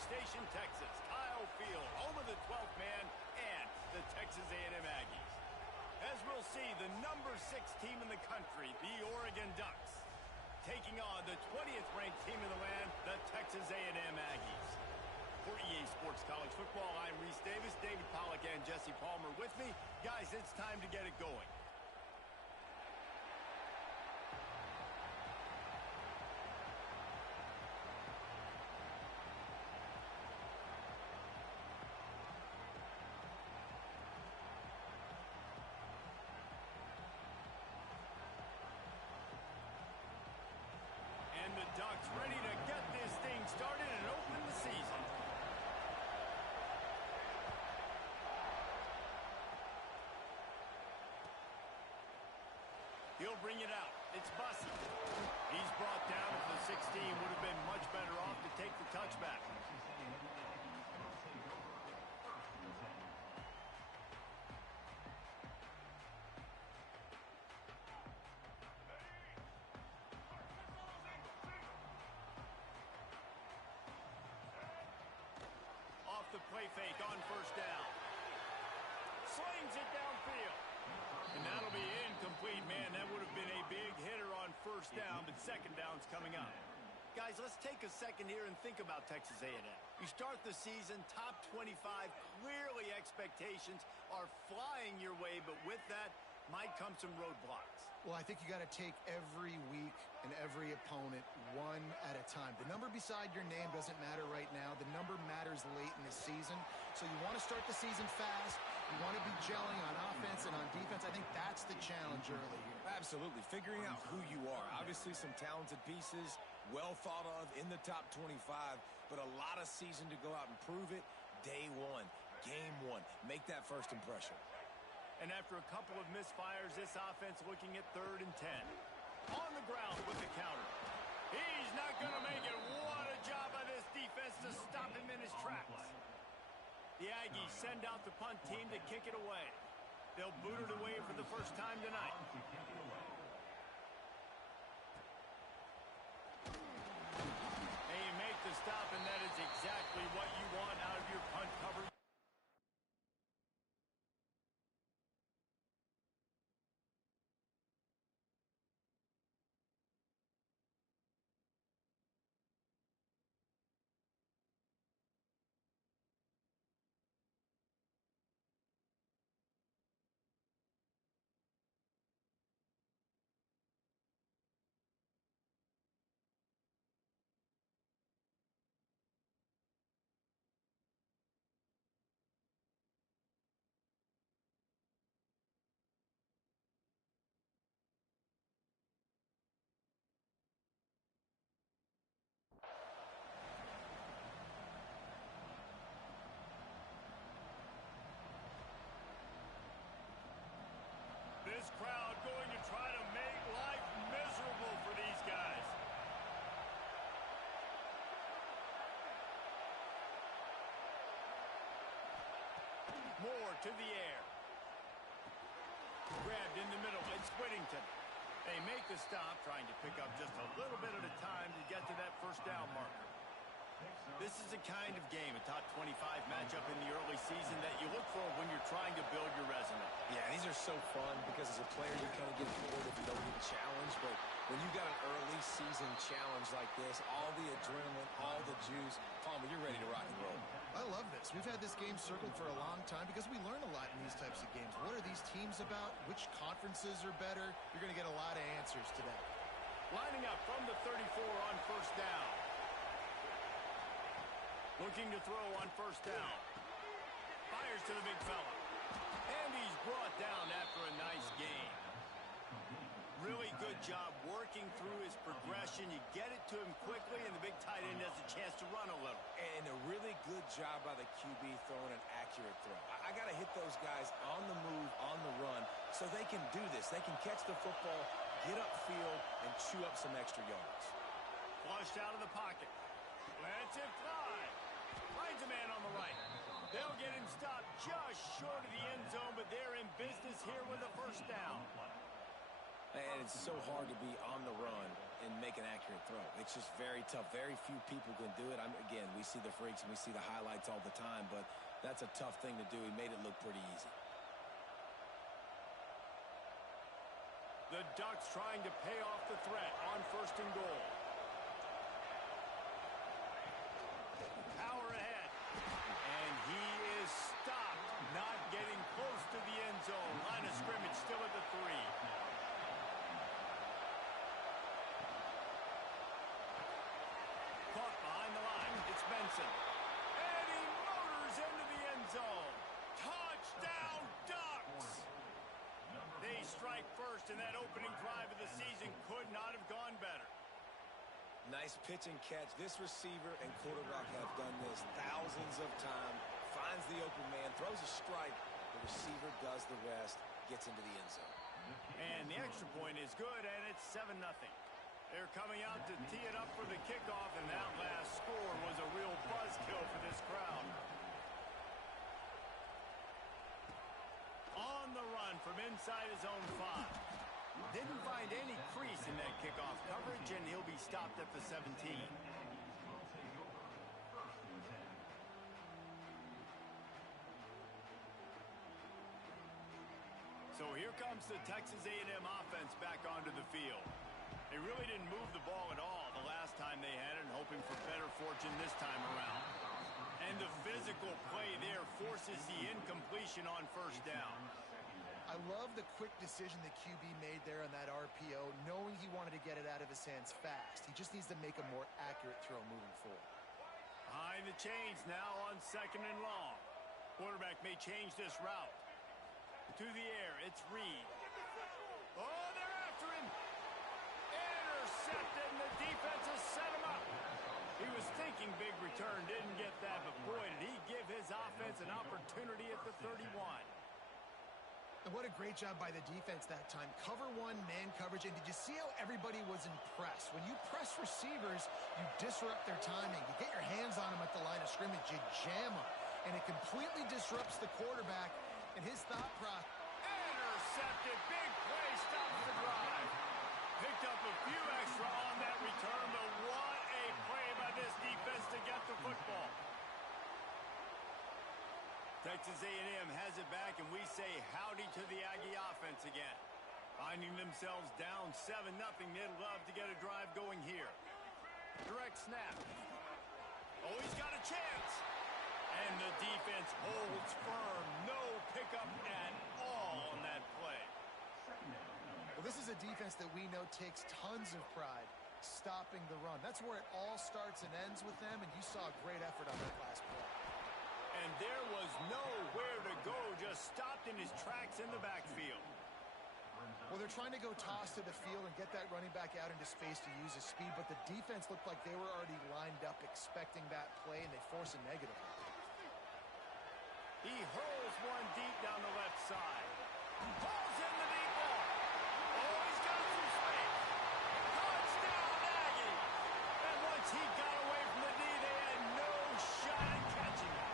Station, Texas, Kyle Field, home of the 12th man and the Texas A&M Aggies. As we'll see, the number 6 team in the country, the Oregon Ducks, taking on the 20th ranked team in the land, the Texas A&M Aggies. For EA Sports College Football, I'm Reese Davis, David Pollack and Jesse Palmer with me. Guys, it's time to get it going. And the Ducks ready to get this thing started and open the season. He'll bring it out. It's Bussey. He's brought down at the 16. Would have been much better off to take the touchback. Off the play fake on first down. Slings it downfield. And that'll be incomplete, man. That would have been a big hitter on first down, but second down's coming up. Guys, let's take a second here and think about Texas A&M. You start the season, top 25. Clearly expectations are flying your way, but with that might come some roadblocks. Well, I think you got to take every week and every opponent one at a time. The number beside your name doesn't matter right now. The number matters late in the season. So you want to start the season fast. You want to be gelling on offense and on defense. I think that's the challenge early here. Absolutely. Figuring out who you are. Obviously some talented pieces, well thought of in the top 25, but a lot of season to go out and prove it. Day one, game one. Make that first impression. And after a couple of misfires, this offense looking at 3rd and 10. On the ground with the counter. He's not going to make it. What a job by this defense to stop him in his tracks. The Aggies send out the punt team to kick it away. They'll boot it away for the first time tonight. And you make the stop, and that is exactly what you want out of your punt cover. This crowd going to try to make life miserable for these guys. Moore to the air. Grabbed in the middle. It's Whittington. They make the stop, trying to pick up just a little bit at a time to get to that first down marker. This is the kind of game, a top 25 matchup in the early season, that you look for when you're trying to build your resume. Yeah, these are so fun because as a player you kind of get bored if you don't get challenged, but when you got an early season challenge like this, all the adrenaline, all the juice, Palmer, you're ready to rock and roll. I love this. We've had this game circled for a long time because we learn a lot in these types of games. What are these teams about? Which conferences are better? You're going to get a lot of answers to that. Lining up from the 34 on first down. Looking to throw on first down. Fires to the big fella. And he's brought down after a nice gain. Really good job working through his progression. You get it to him quickly, and the big tight end has a chance to run a little. And a really good job by the QB throwing an accurate throw. I got to hit those guys on the move, on the run, so they can do this. They can catch the football, get upfield, and chew up some extra yards. Flushed out of the pocket. Lets it fly. Finds a man on the right. They'll get him stopped just short of the end zone, but they're in business here with a first down. And it's so hard to be on the run and make an accurate throw. It's just very tough. Very few people can do it. Again, we see the freaks and we see the highlights all the time, but that's a tough thing to do. He made it look pretty easy. The Ducks trying to pay off the threat on 1st and goal. Power ahead. And he is stopped, not getting close to the end zone. Line of scrimmage still at the 3. Caught behind the line. It's Benson. And he motors into the end zone. Touchdown, Ducks! They strike first, and that opening drive of the season could not have gone better. Nice pitch and catch. This receiver and quarterback have done this thousands of times. Finds the open man, throws a strike. The receiver does the rest, gets into the end zone. And the extra point is good, and it's 7-0. They're coming out to tee it up for the kickoff, and that last score was a real buzzkill for this crowd. On the run from inside his own 5. Didn't find any crease in that kickoff coverage, and he'll be stopped at the 17. So here comes the Texas A&M offense back onto the field. They really didn't move the ball at all the last time they had it, and hoping for better fortune this time around. And the physical play there forces the incompletion on 1st down. I love the quick decision the QB made there on that RPO, knowing he wanted to get it out of his hands fast. He just needs to make a more accurate throw moving forward. Behind the chains now on 2nd and long. Quarterback may change this route. To the air, it's Reed. Oh, they're after him. Intercepted, and the defense has set him up. He was thinking big return, didn't get that, but boy, did he give his offense an opportunity at the 31. And what a great job by the defense that time. Cover 1, man coverage. And did you see how everybody was impressed? When you press receivers, you disrupt their timing. You get your hands on them at the line of scrimmage. You jam them. And it completely disrupts the quarterback and his thought process. Intercepted. Big play. Stops the drive. Picked up a few extra on that return, but what a play by this defense to get the football. Texas A&M has it back, and we say howdy to the Aggie offense again. Finding themselves down 7-0, they'd love to get a drive going here. Direct snap. Oh, he's got a chance. And the defense holds firm. No pickup at all on that play. Well, this is a defense that we know takes tons of pride stopping the run. That's where it all starts and ends with them, and you saw a great effort on that last play. And there was nowhere to go, just stopped in his tracks in the backfield. Well, they're trying to go toss to the field and get that running back out into space to use his speed, but the defense looked like they were already lined up expecting that play, and they force a negative. He hurls one deep down the left side. Pulls in the deep ball. Oh, he's got some space. Touchdown, Aggie. And once he got away from the D, they had no shot at catching him.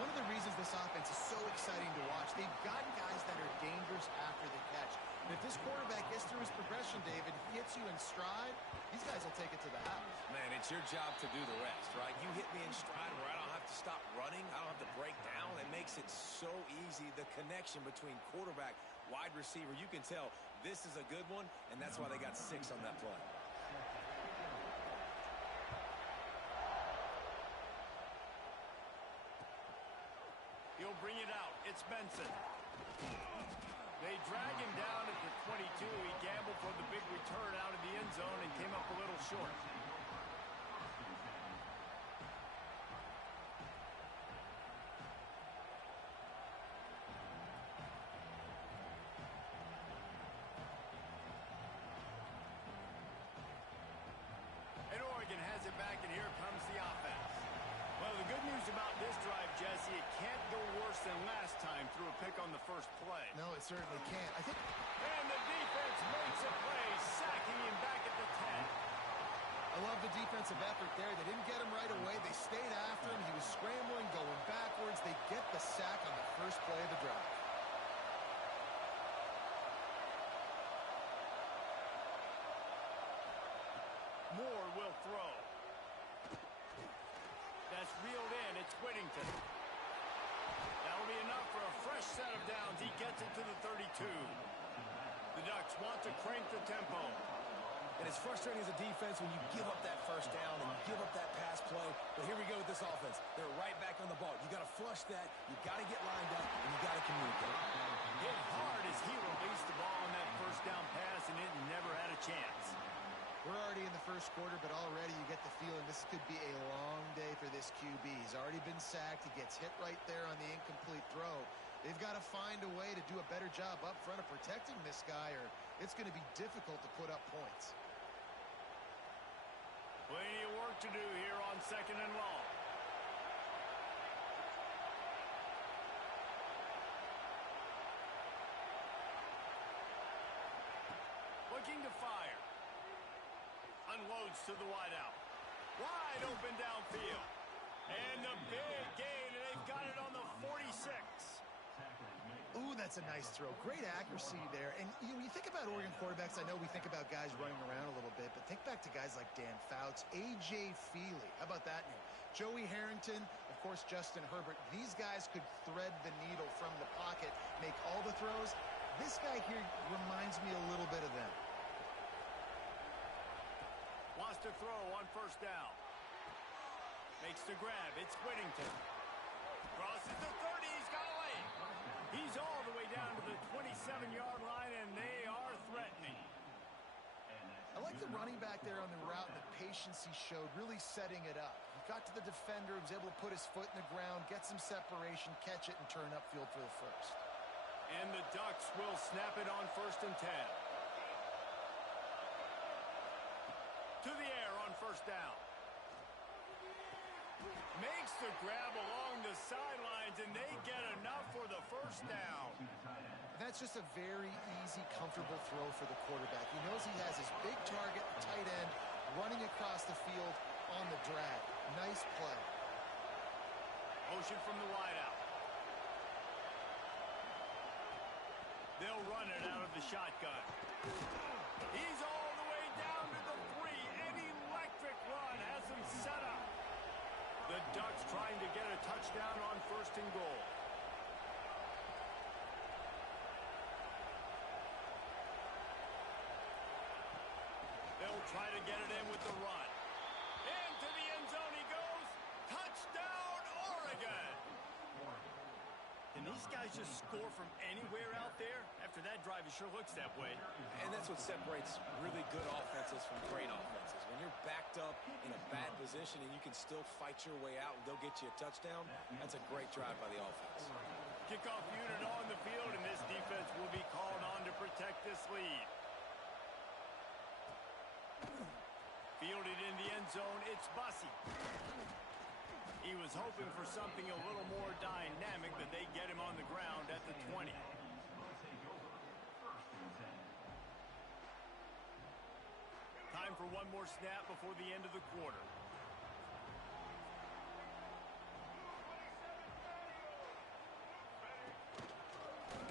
One of the reasons this offense is so exciting to watch, they've got guys that are dangerous after the catch. And if this quarterback gets through his progression, David, hits you in stride, these guys will take it to the house. Man, it's your job to do the rest, right? You hit me in stride where I don't have to stop running. I don't have to break down. It makes it so easy, the connection between quarterback, wide receiver. You can tell this is a good one, and that's why they got 6 on that play. He'll bring it out. It's Benson. They drag him down at the 22. He gambled for the big return out of the end zone and came up a little short. And Oregon has it back, and here comes the offense. Well, the good news about this drive, Jesse, it can't go worse than last time through a pick on the first play. No, it certainly can't. And the defense makes a play, sacking him back at the 10. I love the defensive effort there. They didn't get him right away. They stayed after him. He was scrambling, going backwards. They get the sack on the first play of the drive. fresh set of downs. He gets it to the 32. The Ducks want to crank the tempo. And it's frustrating as a defense when you give up that first down and you give up that pass play. But here we go with this offense. They're right back on the ball. You got to flush that. You got to get lined up, and you got to communicate. Hit hard as he released the ball on that first down pass, and it never had a chance. We're already in the first quarter, but already you get the feeling this could be a long day for this QB. He's already been sacked. He gets hit right there on the incomplete throw. They've got to find a way to do a better job up front of protecting this guy, or it's going to be difficult to put up points. Plenty of work to do here on 2nd and long. Looking to fire. Unloads to the wideout. Wide open downfield. And the big gain, and they've got it on the 46. Ooh, that's a nice throw. Great accuracy there. And you think about Oregon quarterbacks, I know we think about guys running around a little bit, but think back to guys like Dan Fouts, A.J. Feely. How about that name? Joey Harrington, of course, Justin Herbert. These guys could thread the needle from the pocket, make all the throws. This guy here reminds me a little bit of them. Wants to throw on first down. Makes the grab. It's Whittington. Crosses the 30. He's got a lane. He's all the way down to the 27-yard line, and they are threatening. I like the running back there on the route, the patience he showed, really setting it up. He got to the defender, was able to put his foot in the ground, get some separation, catch it, and turn upfield for the first. And the Ducks will snap it on 1st and 10. To the air on first down. Makes the grab along the sidelines, and they get enough for the first down. That's just a very easy, comfortable throw for the quarterback. He knows he has his big target, tight end, running across the field on the drag. Nice play. Motion from the wideout. They'll run it out of the shotgun. He's all the way down to the 3. An electric run has him set up. The Ducks trying to get a touchdown on 1st and goal. They'll try to get it in with the run. Into the end zone he goes. Touchdown, Oregon! Can these guys just score from anywhere out there? After that drive, it sure looks that way. And that's what separates really good offenses from great offenses. When you're backed up in a bad position and you can still fight your way out and they'll get you a touchdown, that's a great drive by the offense. Kickoff unit on the field, and this defense will be called on to protect this lead. Fielded in the end zone, it's Bussey. He was hoping for something a little more dynamic, but they get him on the ground at the 20. Time for one more snap before the end of the quarter.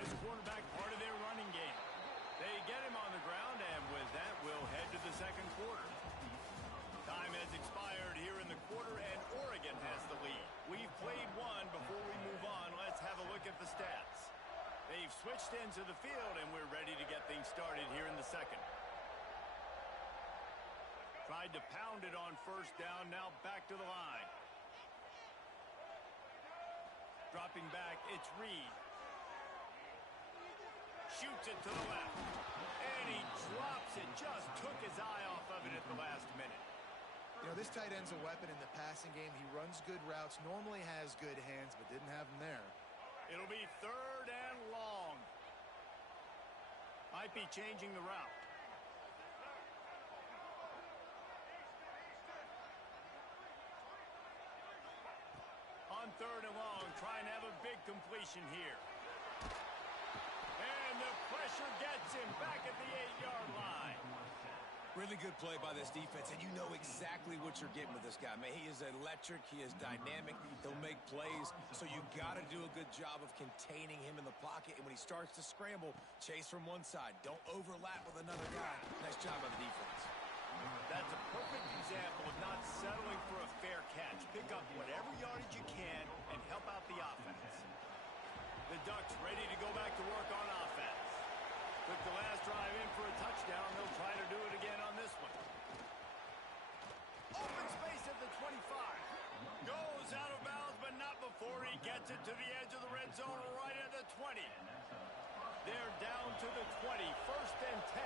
This quarterback part of their running game. They get him on the ground, and with that, we'll head to the second quarter. Time has expired here in the quarter, and Oregon has the lead. We've played one. Before we move on, let's have a look at the stats. They've switched into the field, and we're ready to get things started here in the second. Tried to pound it on first down, now back to the line. Dropping back, it's Reed. Shoots it to the left. And he drops it, just took his eye off of it at the last minute. You know, this tight end's a weapon in the passing game. He runs good routes, normally has good hands, but didn't have them there. It'll be 3rd and long. Might be changing the route. On 3rd and long, trying to have a big completion here. And the pressure gets him back at the 8-yard line. Really good play by this defense, and you know exactly what you're getting with this guy. Man, he is electric. He is dynamic. He'll make plays, so you got to do a good job of containing him in the pocket. And when he starts to scramble, chase from one side. Don't overlap with another guy. Nice job by the defense. That's a perfect example of not settling for a fair catch. Pick up whatever yardage you can and help out the offense. The Ducks ready to go back to work on offense. Took the last drive in for a touchdown. They'll try to do it again on this one. Open space at the 25. Goes out of bounds, but not before he gets it to the edge of the red zone right at the 20. They're down to the 20. First and 10.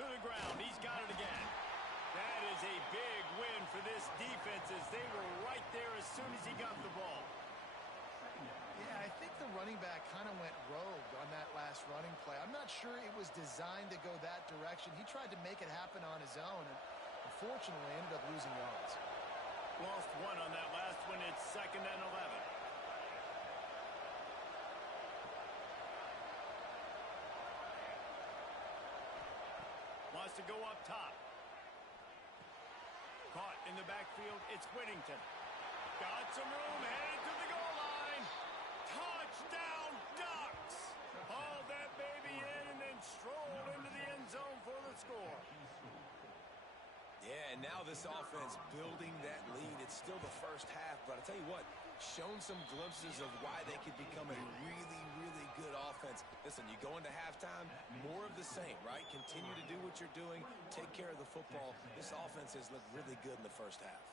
To the ground. He's got it again. That is a big win for this defense as they were right there as soon as he got the ball. Yeah, I think the running back kind of went rogue on that last running play. I'm not sure it was designed to go that direction. He tried to make it happen on his own and unfortunately ended up losing yards. Lost one on that last one. It's 2nd and 11. Wants to go up top. Caught in the backfield. It's Whittington. Got some room. Headed to the goal line. Touchdown, Ducks. Hauled that baby in and then strolled into the end zone for the score. Yeah, and now this offense building that lead. It's still the first half, but I'll tell you what, shown some glimpses of why they could become a really, really good offense. Listen, you go into halftime, more of the same, right? Continue to do what you're doing, take care of the football. This offense has looked really good in the first half.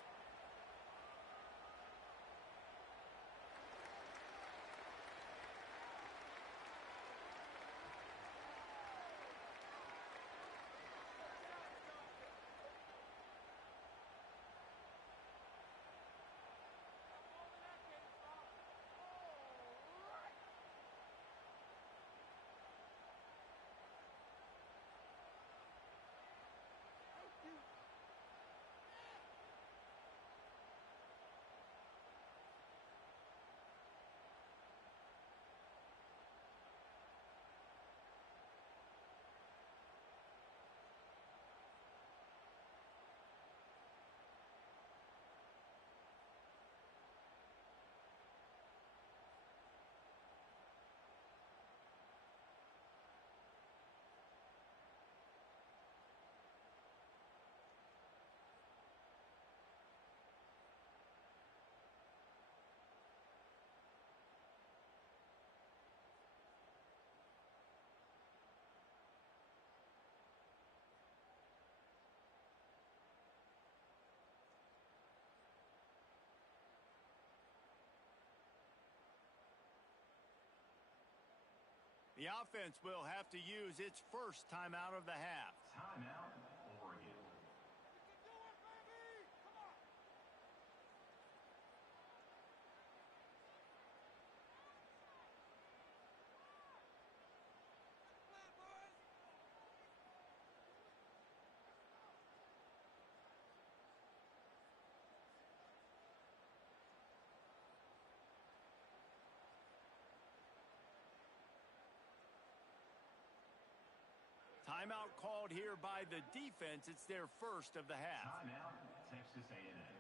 The offense will have to use its first timeout of the half. Timeout, Oregon. Timeout called here by the defense. It's their first of the half. Timeout, Texas A&M.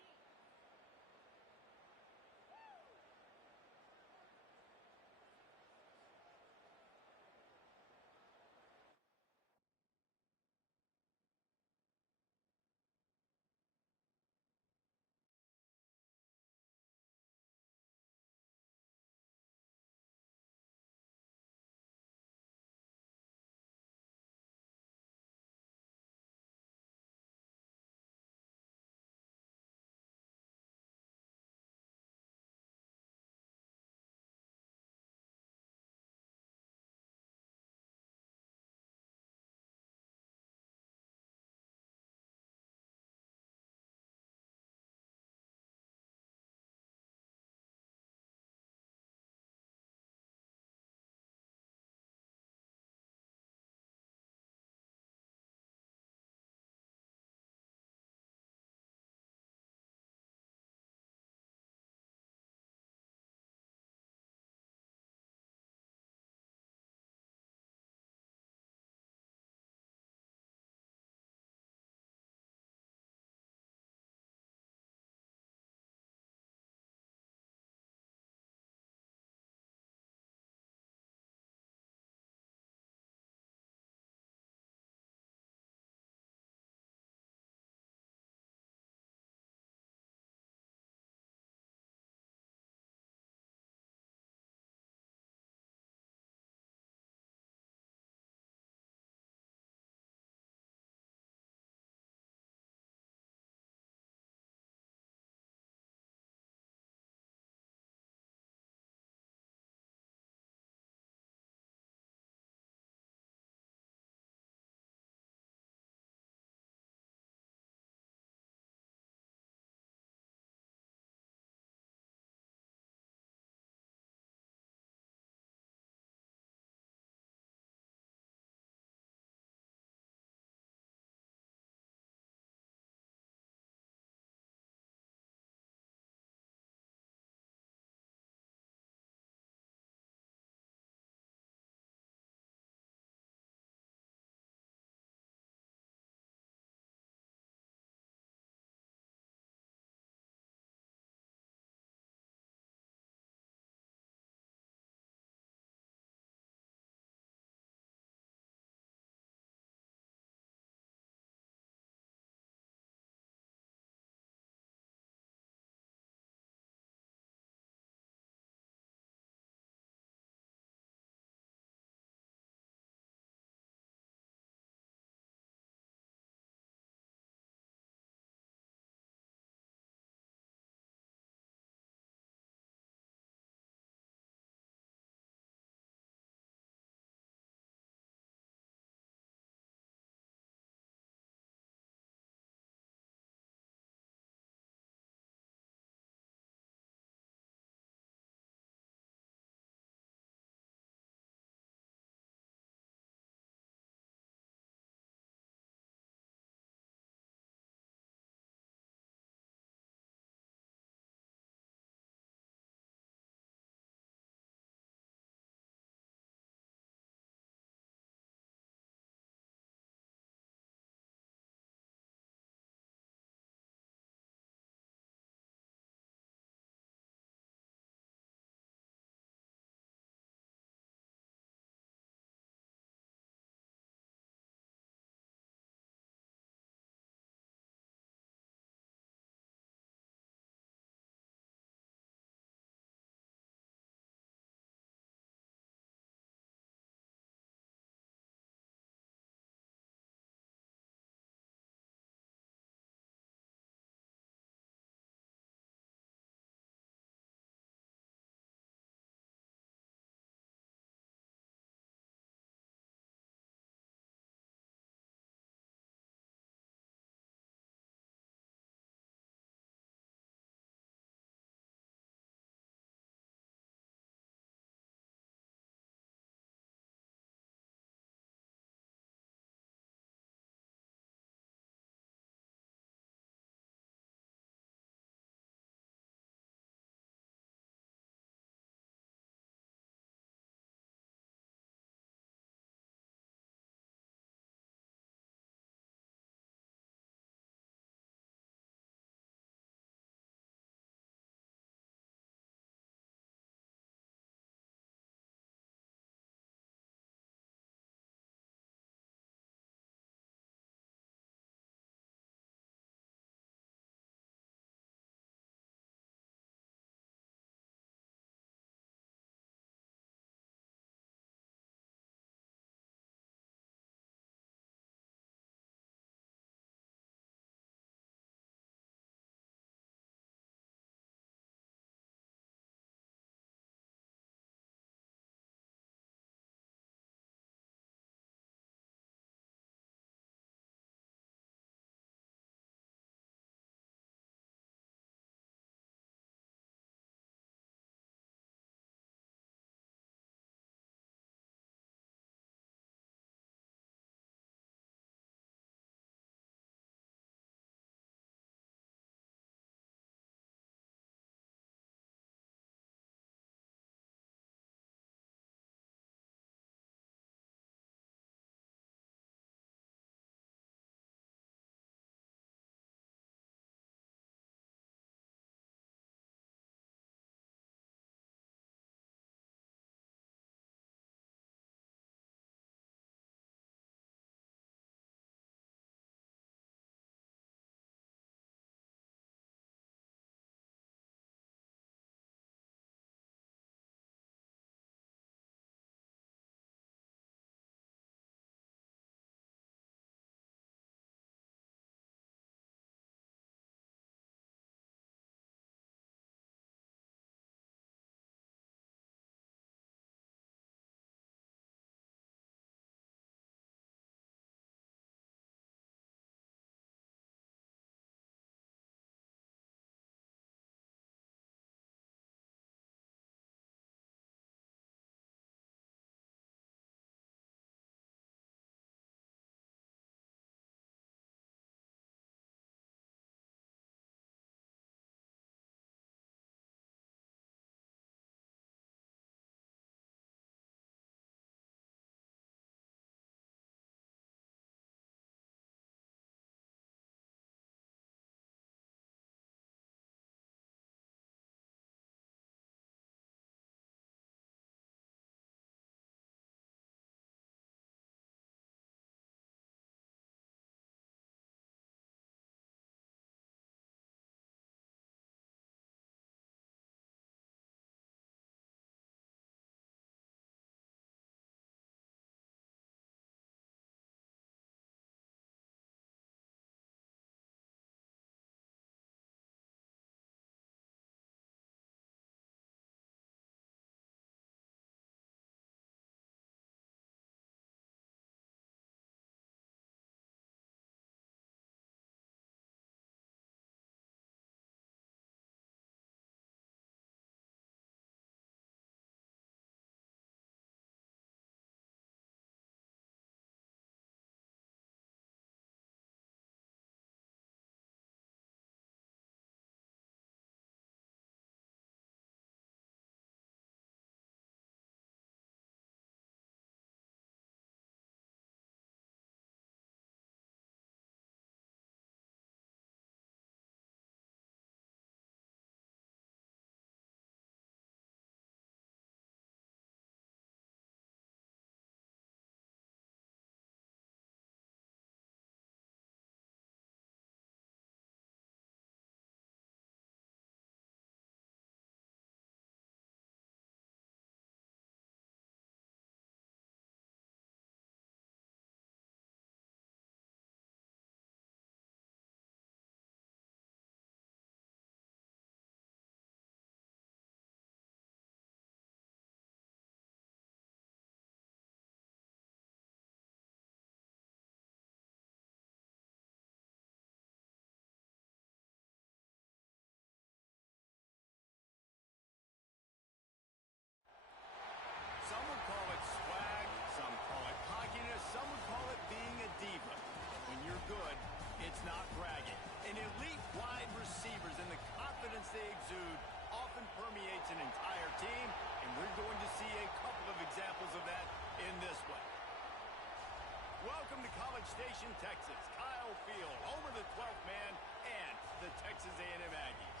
Station, Texas. Kyle Field, home of the 12th man and the Texas A&M Aggies.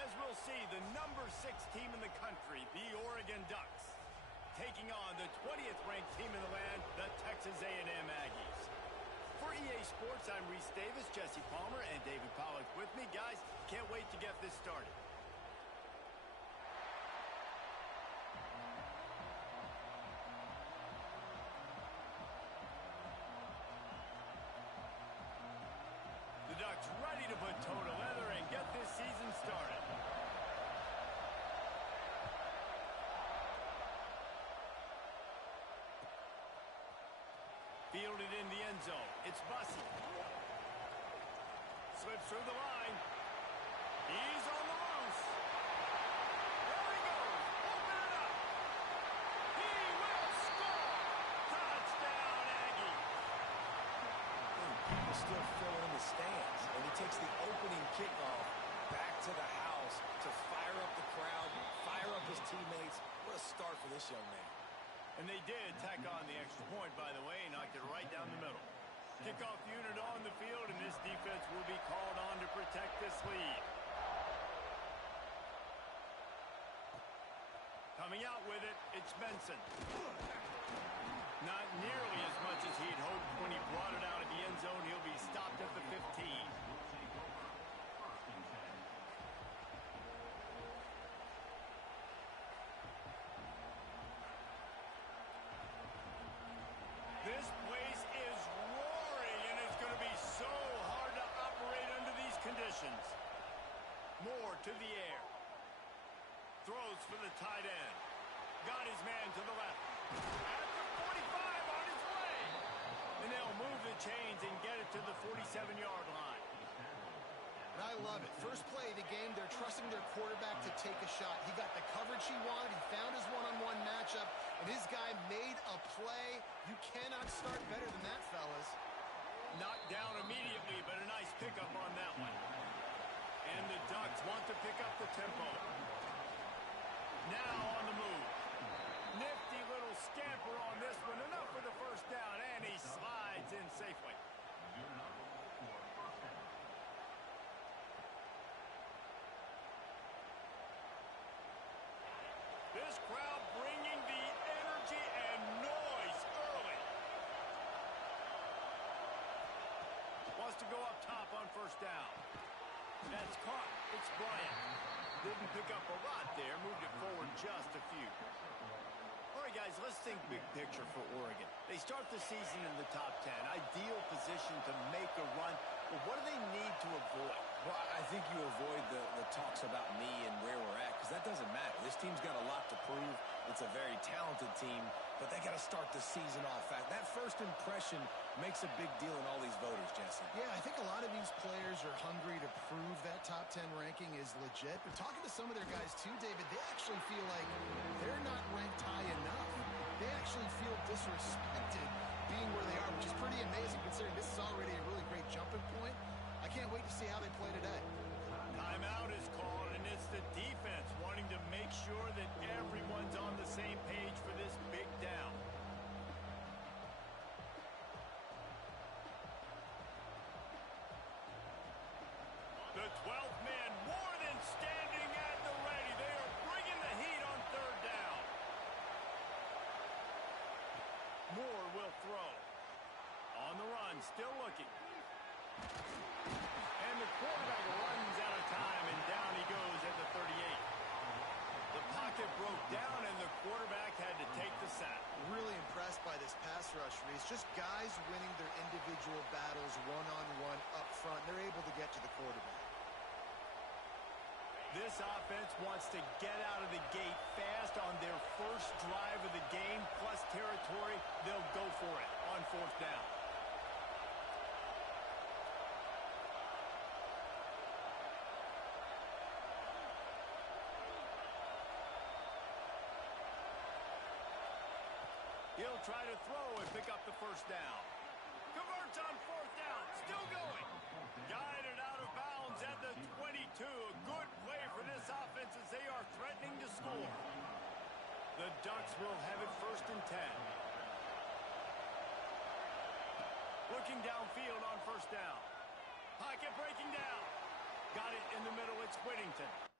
As we'll see, the number 6 team in the country, the Oregon Ducks, taking on the 20th ranked team in the land, the Texas A&M Aggies. For EA Sports, I'm Reese Davis, Jesse Palmer, and David Pollack with me. Guys, can't wait to get this started. The Ducks ready to put toe to leather and get this season started. Fielded in the end zone. It's Bussey. Slips through the line. He's on the loose. There he goes. Open it up. He will score. Touchdown, Aggie. People still filling in the stands, and he takes the opening kickoff back to the house to fire up the crowd, fire up his teammates. What a start for this young man. And they did tack on the extra point, by the way, knocked it right down the middle. Kickoff unit on the field, and this defense will be called on to protect this lead. Coming out with it, it's Benson. Not nearly as much as he'd hoped when he brought it out of the end zone. He'll be stopped at the 15. This place is roaring, and it's going to be so hard to operate under these conditions. Moore to the air. Throws for the tight end. Got his man to the left. At the 45 on his way. And they'll move the chains and get it to the 47-yard line. And I love it. First play of the game, they're trusting their quarterback to take a shot. He got the coverage he wanted. He found his one-on-one matchup, and his guy made a play. You cannot start better than that, fellas. Knocked down immediately, but a nice pickup on that one. And the Ducks want to pick up the tempo. Now on the move. Nifty little scamper on this one. Enough for the first down, and he slides in safely. This crowd bringing the energy and noise early. Wants to go up top on first down. That's caught. It's Bryant. Didn't pick up a lot there. Moved it forward just a few. All right, guys, let's think big picture for Oregon. They start the season in the top 10. Ideal position to make a run. But what do they need to avoid? Well, I think you avoid the talks about me and where we're at, because that doesn't matter. This team's got a lot to prove. It's a very talented team, but they got to start the season off fast. That first impression makes a big deal in all these voters, Jesse. Yeah, I think a lot of these players are hungry to prove that top 10 ranking is legit. But talking to some of their guys too, David, they actually feel like they're not ranked high enough. They actually feel disrespected being where they are, which is pretty amazing considering this is already a really great jumping point. I can't wait to see how they play today. Timeout is called, and it's the defense wanting to make sure that everyone's on the same page for this big down. The 12th man more than standing at the ready. They are bringing the heat on third down. Moore will throw. On the run, still looking. And the quarterback runs out of time, and down he goes at the 38. The pocket broke down, and the quarterback had to take the sack. Really impressed by this pass rush, Reese. Just guys winning their individual battles one-on-one up front. They're able to get to the quarterback. This offense wants to get out of the gate fast on their first drive of the game, plus territory. They'll go for it on fourth down. He'll try to throw and pick up the first down. Converts on fourth down. Still going. Guided out of bounds at the 22. A good play for this offense as they are threatening to score. The Ducks will have it first and 10. Working downfield on first down. Pocket breaking down. Got it in the middle. It's Whittington.